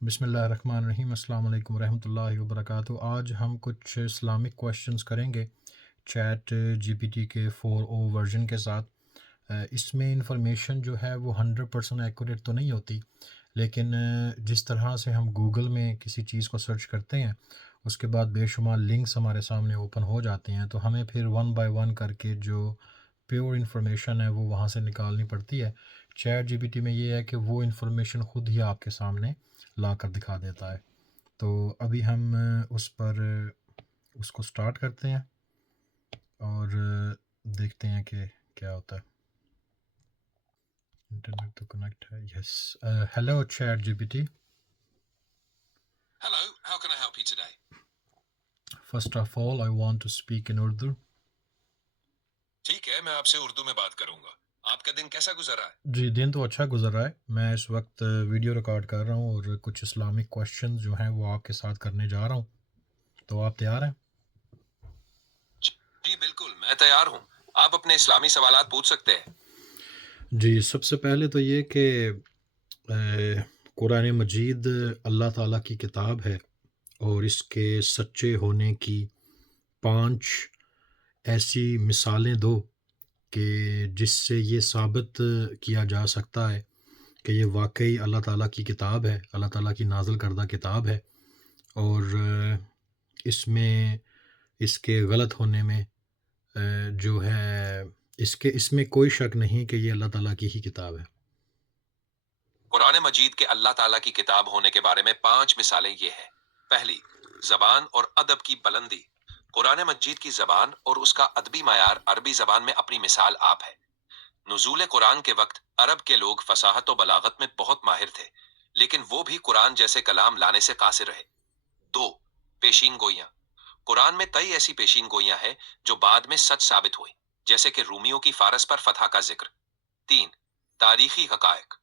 بسم اللہ الرحمن الرحیم، السلام علیکم ورحمۃ اللہ وبرکاتہ۔ آج ہم کچھ اسلامک کویشچنس کریں گے چیٹ جی پی ٹی کے 4.0 ورژن کے ساتھ۔ اس میں انفارمیشن جو ہے وہ 100% ایکوریٹ تو نہیں ہوتی، لیکن جس طرح سے ہم گوگل میں کسی چیز کو سرچ کرتے ہیں اس کے بعد بے شمار لنکس ہمارے سامنے اوپن ہو جاتے ہیں، تو ہمیں پھر ون بائی ون کر کے جو پیور انفارمیشن ہے وہ وہاں سے نکالنی پڑتی ہے۔ چیٹ جی پی ٹی میں یہ ہے کہ وہ انفارمیشن خود ہی آپ کے سامنے لا کر دکھا دیتا ہے۔ تو ابھی ہم اس پر اس کو سٹارٹ کرتے ہیں اور دیکھتے ہیں کہ کیا ہوتا ہے۔ انٹرنیٹ تو کنیکٹ ہے، yes. Hello chat G P T. Hello, how can I help you today? First of all I want to speak in Urdu. ٹھیک ہے، میں آپ سے اردو میں بات کروں گا۔ آپ کا دن کیسا گزر رہا ہے؟ جی، دن تو اچھا گزر رہا ہے۔ میں اس وقت ویڈیو ریکارڈ کر رہا ہوں اور کچھ اسلامک کویشچن جو ہیں وہ آپ کے ساتھ کرنے جا رہا ہوں، تو آپ تیار ہیں؟ جی بالکل، میں تیار ہوں۔ آپ اپنے اسلامی سوالات پوچھ سکتے ہیں۔ جی، سب سے پہلے تو یہ کہ قرآن مجید اللہ تعالیٰ کی کتاب ہے اور اس کے سچے ہونے کی 5 ایسی مثالیں دو کہ جس سے یہ ثابت کیا جا سکتا ہے کہ یہ واقعی اللہ تعالیٰ کی کتاب ہے، اللہ تعالیٰ کی نازل کردہ کتاب ہے، اور اس میں اس کے غلط ہونے میں جو ہے اس میں کوئی شک نہیں کہ یہ اللہ تعالیٰ کی ہی کتاب ہے۔ قرآن مجید کے اللہ تعالیٰ کی کتاب ہونے کے بارے میں 5 مثالیں یہ ہیں۔ پہلی، زبان اور ادب کی بلندی۔ قرآن مجید کی زبان اور اس کا ادبی معیار عربی زبان میں اپنی مثال آپ ہے۔ نزول قرآن کے وقت عرب کے لوگ فصاحت و بلاغت میں بہت ماہر تھے، لیکن وہ بھی قرآن جیسے کلام لانے سے قاصر رہے۔ دو، پیشین گوئیاں۔ قرآن میں کئی ایسی پیشین گوئیاں ہیں جو بعد میں سچ ثابت ہوئی، جیسے کہ رومیوں کی فارس پر فتح کا ذکر۔ تین، تاریخی حقائق۔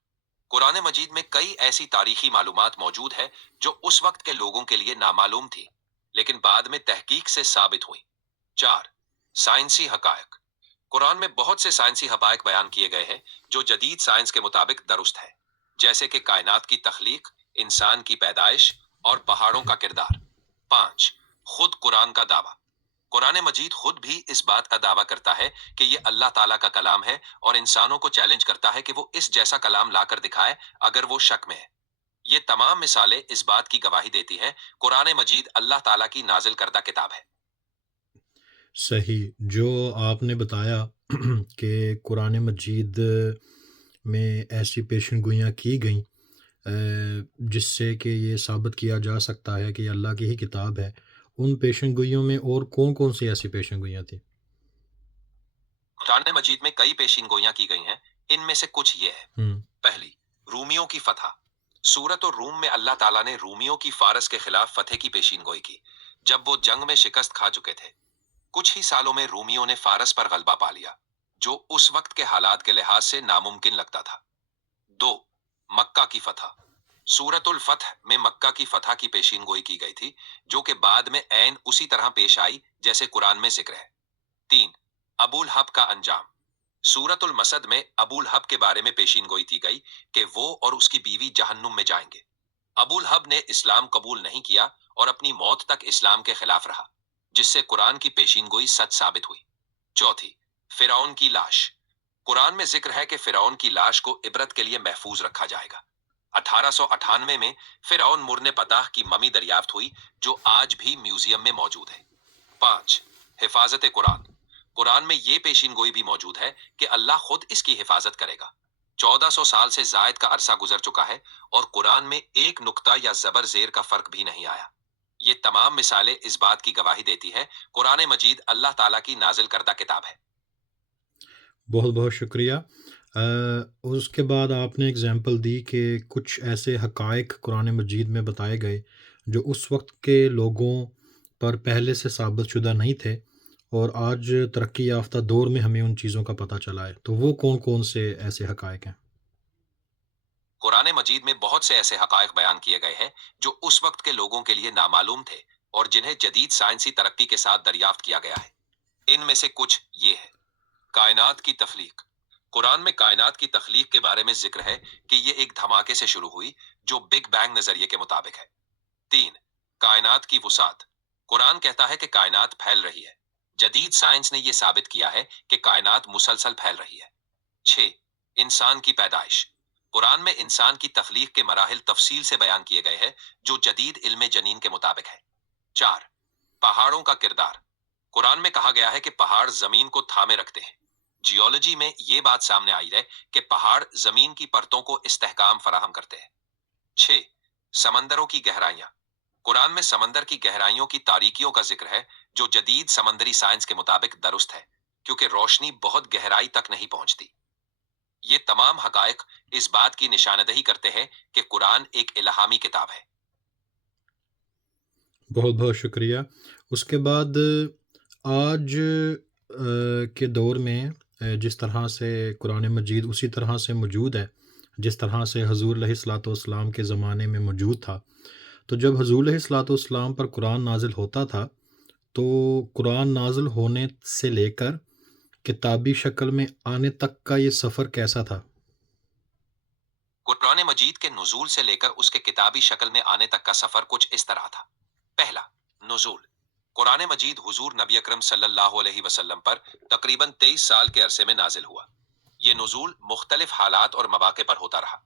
قرآن مجید میں کئی ایسی تاریخی معلومات موجود ہے جو اس وقت کے لوگوں کے لیے نامعلوم تھی، لیکن بعد میں تحقیق سے ثابت ہوئی۔ چار، سائنسی حقائق۔ قرآن میں بہت سے سائنسی حقائق بیان کیے گئے ہیں جو جدید سائنس کے مطابق درست ہے، جیسے کہ کائنات کی تخلیق، انسان کی پیدائش اور پہاڑوں کا کردار۔ پانچ، خود قرآن کا دعویٰ۔ قرآن مجید خود بھی اس بات کا دعویٰ کرتا ہے کہ یہ اللہ تعالیٰ کا کلام ہے اور انسانوں کو چیلنج کرتا ہے کہ وہ اس جیسا کلام لا کر دکھائے اگر وہ شک میں ہے۔ یہ تمام مثالیں اس بات کی گواہی دیتی ہیں قرآن مجید اللہ تعالیٰ کی نازل کردہ کتاب ہے۔ صحیح، جو آپ نے بتایا کہ قرآن مجید میں ایسی پیشن گوئیاں کی گئیں جس سے کہ یہ ثابت کیا جا سکتا ہے کہ یہ اللہ کی ہی کتاب ہے، ان پیشن گوئیوں میں اور کون کون سی ایسی پیشن گوئیاں تھیں؟ قرآن مجید میں کئی پیشین گوئیاں کی گئی ہیں، ان میں سے کچھ یہ ہے۔ پہلی، رومیوں کی فتح۔ سورت الروم میں اللہ تعالیٰ نے رومیوں کی فارس کے خلاف فتح کی پیشین گوئی کی جب وہ جنگ میں شکست کھا چکے تھے۔ کچھ ہی سالوں میں رومیوں نے فارس پر غلبہ پا لیا، جو اس وقت کے حالات کے لحاظ سے ناممکن لگتا تھا۔ دو، مکہ کی فتح۔ سورت الفتح میں مکہ کی فتح کی پیشین گوئی کی گئی تھی، جو کہ بعد میں عین اسی طرح پیش آئی جیسے قرآن میں ذکر ہے۔ تین، ابو لہب کا انجام۔ سورت المسد میں ابو لہب کے بارے میں پیشین گوئی کی گئی کہ وہ اور اس کی بیوی جہنم میں جائیں گے۔ ابو لہب نے اسلام قبول نہیں کیا اور اپنی موت تک اسلام کے خلاف رہا، جس سے قرآن کی پیشین گوئی سچ ثابت ہوئی۔ چوتھی، فرعون کی لاش۔ قرآن میں ذکر ہے کہ فرعون کی لاش کو عبرت کے لیے محفوظ رکھا جائے گا۔ 1898 میں فرعون مرنے پتاہ کی ممی دریافت ہوئی جو آج بھی میوزیم میں موجود ہے۔ پانچ، حفاظت قرآن۔ قرآن میں یہ پیشین گوئی بھی موجود ہے کہ اللہ خود اس کی حفاظت کرے گا۔ 1400 سال سے زائد کا عرصہ گزر چکا ہے اور قرآن میں ایک نقطہ یا زبر زیر کا فرق بھی نہیں آیا۔ یہ تمام مثالیں اس بات کی گواہی دیتی ہے قرآن مجید اللہ تعالیٰ کی نازل کردہ کتاب ہے۔ بہت بہت شکریہ۔ اس کے بعد آپ نے اگزامپل دی کہ کچھ ایسے حقائق قرآن مجید میں بتائے گئے جو اس وقت کے لوگوں پر پہلے سے ثابت شدہ نہیں تھے اور آج ترقی یافتہ دور میں ہمیں ان چیزوں کا پتہ چلا ہے، تو وہ کون کون سے ایسے حقائق ہیں؟ قرآن مجید میں بہت سے ایسے حقائق بیان کیے گئے ہیں جو اس وقت کے لوگوں کے لیے نامعلوم تھے اور جنہیں جدید سائنسی ترقی کے ساتھ دریافت کیا گیا ہے۔ ان میں سے کچھ یہ ہے۔ کائنات کی تخلیق۔ قرآن میں کائنات کی تخلیق کے بارے میں ذکر ہے کہ یہ ایک دھماکے سے شروع ہوئی جو بگ بینگ نظریے کے مطابق ہے۔ 3. کائنات کی وسعت۔ قرآن کہتا ہے کہ کائنات پھیل رہی ہے۔ جدید سائنس نے یہ ثابت کیا ہے کہ کائنات مسلسل پھیل رہی ہے۔ 6. انسان کی پیدائش۔ قرآن میں انسان کی تخلیق کے مراحل تفصیل سے بیان کیے گئے ہیں جو جدید علم جنین کے مطابق ہے۔ 4. پہاڑوں کا کردار۔ قرآن میں کہا گیا ہے کہ پہاڑ زمین کو تھامے رکھتے ہیں۔ جیولوجی میں یہ بات سامنے آئی ہے کہ پہاڑ زمین کی پرتوں کو استحکام فراہم کرتے ہیں۔ 6. سمندروں کی گہرائیاں۔ قرآن میں سمندر کی گہرائیوں کی تاریکیوں کا ذکر ہے جو جدید سمندری سائنس کے مطابق درست ہے کیونکہ روشنی بہت گہرائی تک نہیں پہنچتی۔ یہ تمام حقائق اس بات کی نشاندہی کرتے ہیں کہ قرآن ایک الہامی کتاب ہے۔ بہت بہت شکریہ۔ اس کے بعد آج کے دور میں جس طرح سے قرآن مجید اسی طرح سے موجود ہے جس طرح سے حضور علیہ الصلاۃ والسلام کے زمانے میں موجود تھا، تو جب حضور علیہ الصلاۃ والسلام پر قرآن نازل ہوتا تھا تو قرآن نازل ہونے سے لے کر کتابی شکل میں آنے تک کا یہ سفر کیسا تھا؟ قرآن مجید کے نزول سے لے کر اس کے کتابی شکل میں آنے تک کا سفر کچھ اس طرح تھا۔ پہلا، نزول۔ قرآن مجید حضور نبی اکرم صلی اللہ علیہ وسلم پر تقریباً 23 سال کے عرصے میں نازل ہوا۔ یہ نزول مختلف حالات اور مواقع پر ہوتا رہا۔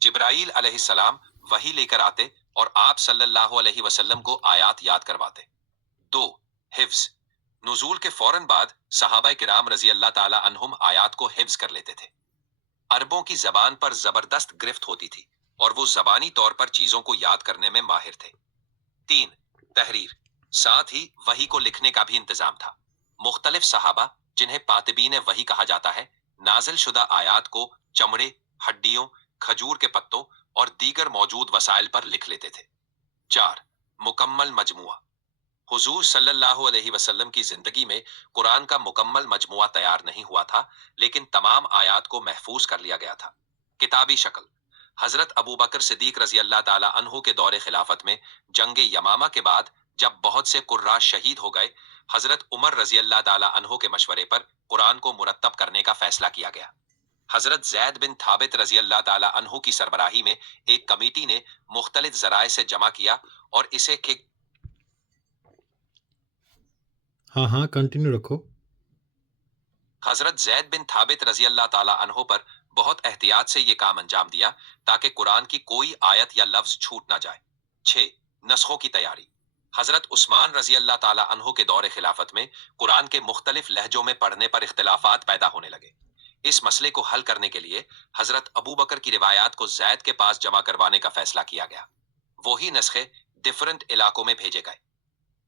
جبرائیل علیہ السلام وحی لے کر آتے اور آپ صلی اللہ علیہ وسلم کو آیات یاد کرواتے۔ 2. حفظ۔ نزول کے فوراً بعد صحابہ کرام رضی اللہ تعالی عنہم آیات کو حفظ کر لیتے تھے۔ عربوں کی زبان پر زبردست گرفت ہوتی تھی اور وہ زبانی طور پر چیزوں کو یاد کرنے میں ماہر تھے۔ 3. تحریر۔ ساتھ ہی وحی کو لکھنے کا بھی انتظام تھا۔ مختلف صحابہ جنہیں پاتبین وحی کہا جاتا ہے نازل شدہ آیات کو چمڑے، ہڈیوں، کھجور کے پتوں اور دیگر موجود وسائل پر لکھ لیتے تھے۔ 4. مکمل مجموعہ۔ حضور صلی اللہ علیہ وسلم کی زندگی میں قرآن کا مکمل مجموعہ تیار نہیں ہوا تھا لیکن تمام آیات کو محفوظ کر لیا گیا تھا۔ کتابی شکل۔ حضرت ابو بکر صدیق رضی اللہ تعالی عنہ کے دور خلافت میں جنگ یمامہ کے بعد جب بہت سے قراء شہید ہو گئے، حضرت عمر رضی اللہ تعالی عنہ کے مشورے پر قرآن کو مرتب کرنے کا فیصلہ کیا گیا۔ حضرت زید بن ثابت رضی اللہ تعالی عنہ کی سربراہی میں ایک کمیٹی نے مختلف ذرائع سے جمع کیا اور اسے ہاں کنٹینیو رکھو۔ حضرت زید بن ثابت رضی اللہ تعالی عنہ پر بہت احتیاط سے یہ کام انجام دیا تاکہ قرآن کی کوئی آیت یا لفظ چھوٹ نہ جائے۔ 6. نسخوں کی تیاری۔ حضرت عثمان رضی اللہ تعالی عنہ کے دور خلافت میں قرآن کے مختلف لہجوں میں پڑھنے پر اختلافات پیدا ہونے لگے۔ اس مسئلے کو حل کرنے کے لیے حضرت ابو بکر کی روایات کو زید کے پاس جمع کروانے کا فیصلہ کیا گیا۔ وہی نسخے ڈفرنٹ علاقوں میں بھیجے گئے،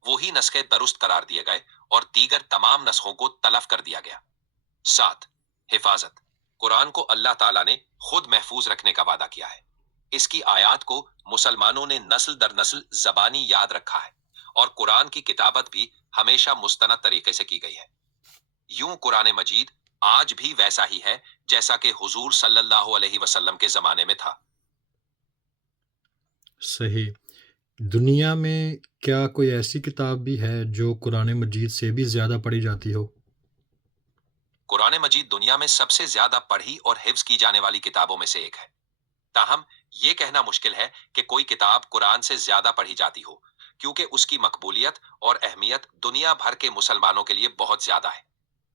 وہی نسخے درست قرار دیے گئے اور دیگر تمام نسخوں کو تلف کر دیا گیا۔ 7. حفاظت۔ قرآن کو اللہ تعالیٰ نے خود محفوظ رکھنے کا وعدہ کیا ہے۔ اس کی آیات کو مسلمانوں نے نسل در نسل زبانی یاد رکھا ہے اور قرآن کی کتابت بھی ہمیشہ مستند طریقے سے کی گئی ہے۔ یوں قرآن مجید آج بھی ویسا ہی ہے جیسا کہ حضور صلی اللہ علیہ وسلم کے زمانے میں تھا۔ صحیح۔ دنیا میں کیا کوئی ایسی کتاب بھی ہے جو قرآن مجید سے بھی زیادہ پڑھی جاتی ہو؟ قرآن مجید دنیا میں سب سے زیادہ پڑھی اور حفظ کی جانے والی کتابوں میں سے ایک ہے۔ تاہم یہ کہنا مشکل ہے کہ کوئی کتاب قرآن سے زیادہ پڑھی جاتی ہو کیونکہ اس کی مقبولیت اور اہمیت دنیا بھر کے مسلمانوں کے لیے بہت زیادہ ہے۔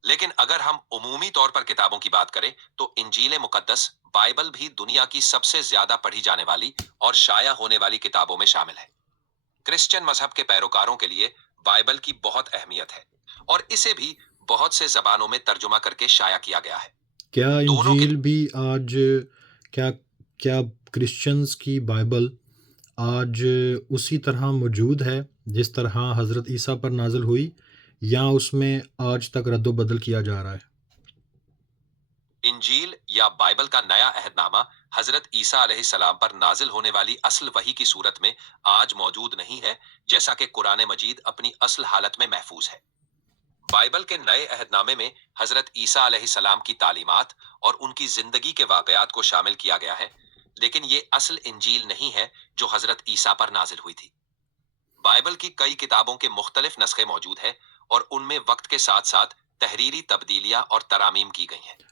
لیکن اگر ہم عمومی طور پر کتابوں کی بات کریں تو انجیل مقدس بائبل بھی دنیا کی سب سے زیادہ پڑھی جانے والی اور شائع ہونے والی کتابوں میں شامل ہے۔ کرسچن مذہب کے پیروکاروں کے لیے بائبل کی بہت اہمیت ہے اور اسے بھی بہت سے زبانوں میں ترجمہ کر کے شائع کیا گیا ہے۔ کیا دونوں انجیل بھی آج کیا کرسچنز کی بائبل آج اسی طرح موجود ہے جس طرح حضرت عیسیٰ پر نازل ہوئی یا اس میں آج تک رد و بدل کیا جا رہا ہے؟ انجیل یا بائبل کا نیا عہد نامہ حضرت عیسیٰ علیہ السلام پر نازل ہونے والی اصل وحی کی صورت میں آج موجود نہیں ہے جیسا کہ قرآن مجید اپنی اصل حالت میں محفوظ ہے۔ بائبل کے نئے عہد نامے میں حضرت عیسیٰ علیہ السلام کی تعلیمات اور ان کی زندگی کے واقعات کو شامل کیا گیا ہے، لیکن یہ اصل انجیل نہیں ہے جو حضرت عیسیٰ پر نازل ہوئی تھی۔ بائبل کی کئی کتابوں کے مختلف نسخے موجود ہیں اور ان میں وقت کے ساتھ ساتھ تحریری تبدیلیاں اور ترامیم کی گئی ہیں۔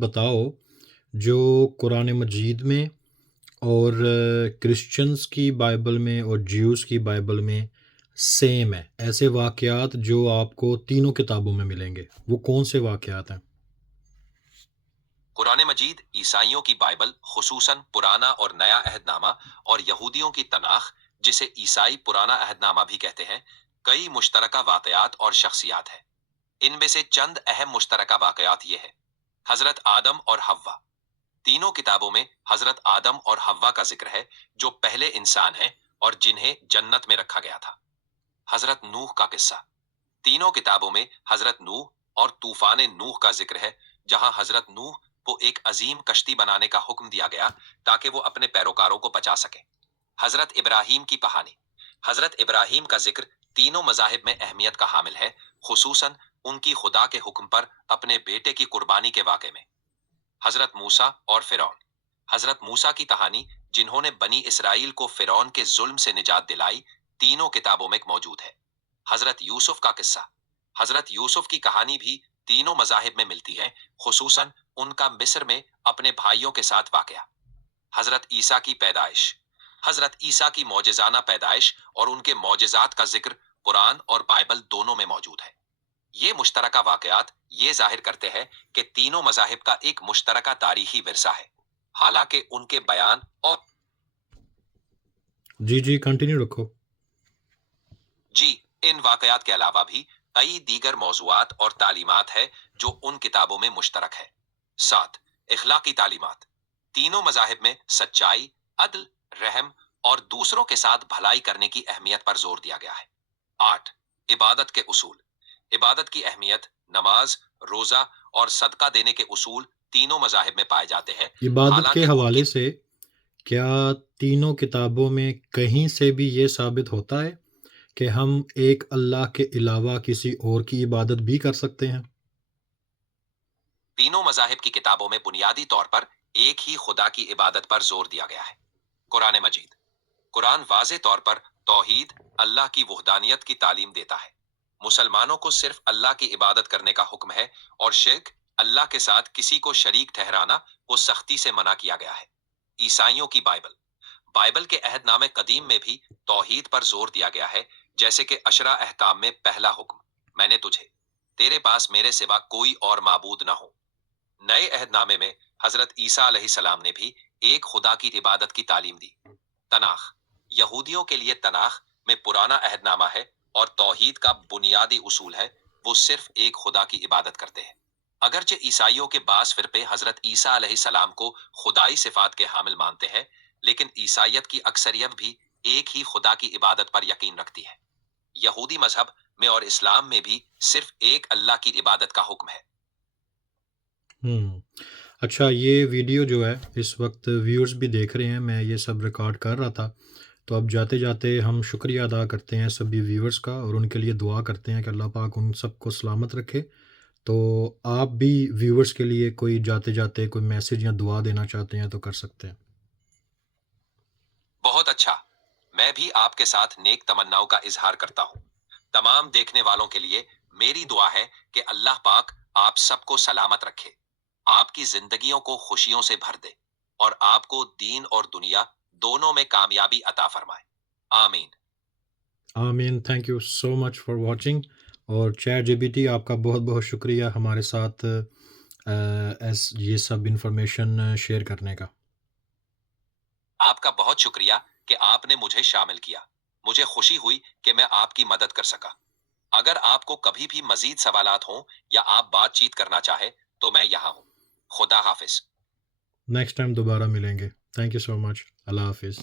بتاؤ جو قرآن مجید میں اور کرسچنس کی بائبل میں اور جیوز کی بائبل میں سیم ہے، ایسے واقعات جو آپ کو تینوں کتابوں میں ملیں گے، وہ کون سے واقعات ہیں؟ قرآن مجید، عیسائیوں کی بائبل خصوصاً پرانا اور نیا عہد نامہ، اور یہودیوں کی تناخ جسے عیسائی پرانا عہد نامہ بھی کہتے ہیں، کئی مشترکہ واقعات اور شخصیات ہیں۔ ان میں سے چند اہم مشترکہ واقعات یہ ہیں۔ حضرت آدم اور حوا، تینوں کتابوں میں حضرت آدم اور حوا کا ذکر ہے جو پہلے انسان ہیں اور جنہیں جنت میں رکھا گیا تھا۔ حضرت نوح کا قصہ، تینوں کتابوں میں حضرت نوح اور طوفان نوح کا ذکر ہے جہاں حضرت نوح کو ایک عظیم کشتی بنانے کا حکم دیا گیا تاکہ وہ اپنے پیروکاروں کو بچا سکیں۔ حضرت ابراہیم کی کہانی، حضرت ابراہیم کا ذکر تینوں مذاہب میں اہمیت کا حامل ہے، خصوصاً ان کی خدا کے حکم پر اپنے بیٹے کی قربانی کے واقعے میں۔ حضرت موسیٰ اور فرعون، حضرت موسیٰ کی کہانی جنہوں نے بنی اسرائیل کو فرعون کے ظلم سے نجات دلائی، تینوں کتابوں میں موجود ہے۔ حضرت یوسف کا قصہ، حضرت یوسف کی کہانی بھی تینوں مذاہب میں ملتی ہے، خصوصاً ان کا مصر میں اپنے بھائیوں کے ساتھ واقعہ۔ حضرت عیسیٰ کی پیدائش، حضرت عیسیٰ کی معجزانہ پیدائش اور ان کے معجزات کا ذکر قرآن اور بائبل دونوں میں موجود ہے۔ یہ مشترکہ واقعات یہ ظاہر کرتے ہیں کہ تینوں مذاہب کا ایک مشترکہ تاریخی ورثہ ہے، حالانکہ ان کے بیان اور جی کنٹینیو رکھو۔ جی ان واقعات کے علاوہ بھی کئی دیگر موضوعات اور تعلیمات ہیں جو ان کتابوں میں مشترک ہے۔ 7. اخلاقی تعلیمات، تینوں مذاہب میں سچائی، عدل، رحم اور دوسروں کے ساتھ بھلائی کرنے کی اہمیت پر زور دیا گیا ہے۔ 8. عبادت کے اصول، عبادت کی اہمیت، نماز، روزہ اور صدقہ دینے کے اصول تینوں مذاہب میں پائے جاتے ہیں، عبادت کے حالانکہ ان کی حوالے سے کیا تینوں کتابوں میں کہیں سے بھی یہ ثابت ہوتا ہے کہ ہم ایک اللہ کے علاوہ کسی اور کی عبادت بھی کر سکتے ہیں؟ تینوں مذاہب کی کتابوں میں بنیادی طور پر ایک ہی خدا کی عبادت پر زور دیا گیا ہے۔ قرآن مجید، قرآن واضح طور پر توحید، اللہ کی وحدانیت کی تعلیم دیتا ہے۔ مسلمانوں کو صرف اللہ کی عبادت کرنے کا حکم ہے اور شرک، اللہ کے ساتھ کسی کو شریک ٹھہرانا، وہ سختی سے منع کیا گیا ہے۔ عیسائیوں کی بائبل، بائبل کے عہد نامے قدیم میں بھی توحید پر زور دیا گیا ہے، جیسے کہ عشرہ احکام میں پہلا حکم، میں نے تجھے، تیرے پاس میرے سوا کوئی اور معبود نہ ہو۔ نئے عہد نامے میں حضرت عیسیٰ علیہ السلام نے بھی ایک خدا کی عبادت کی تعلیم دی۔ تناخ، یہودیوں کے لیے تناخ میں پرانا عہد نامہ ہے اور توحید کا بنیادی اصول ہے، وہ صرف ایک خدا کی عبادت کرتے ہیں۔ اگرچہ عیسائیوں کے بعض فرقے حضرت عیسیٰ علیہ السلام کو خدائی صفات کے حامل مانتے ہیں، لیکن عیسائیت کی اکثریت بھی ایک ہی خدا کی عبادت پر یقین رکھتی ہے۔ یہودی مذہب میں اور اسلام میں بھی صرف ایک اللہ کی عبادت کا حکم ہے۔ اچھا یہ ویڈیو جو ہے اس وقت ویورز بھی دیکھ رہے ہیں، میں یہ سب ریکارڈ کر رہا تھا، تو اب جاتے جاتے ہم شکریہ ادا کرتے ہیں سبھی ویورز کا اور ان کے لیے دعا کرتے ہیں کہ اللہ پاک ان سب کو سلامت رکھے۔ تو آپ بھی ویورز کے لیے کوئی جاتے جاتے کوئی میسج یا دعا دینا چاہتے ہیں تو کر سکتے ہیں۔ بہت اچھا، میں بھی آپ کے ساتھ نیک تمناؤں کا اظہار کرتا ہوں۔ تمام دیکھنے والوں کے لیے میری دعا ہے کہ اللہ پاک آپ سب کو سلامت رکھے، آپ کی زندگیوں کو خوشیوں سے بھر دے اور آپ کو دین اور دنیا دونوں میں کامیابی عطا فرمائے۔ آمین۔ آمین۔ Thank you so much for watching, اور چیٹ جی بی ٹی آپ کا بہت بہت شکریہ ہمارے ساتھ یہ سب انفارمیشن شیئر کرنے کا۔ آپ کا بہت شکریہ کہ آپ نے مجھے شامل کیا، مجھے خوشی ہوئی کہ میں آپ کی مدد کر سکا۔ اگر آپ کو کبھی بھی مزید سوالات ہوں یا آپ بات چیت کرنا چاہے تو میں یہاں ہوں۔ خدا حافظ۔ نیکسٹ ٹائم دوبارہ ملیں گے۔ تھینک یو سو مچ۔ اللہ حافظ۔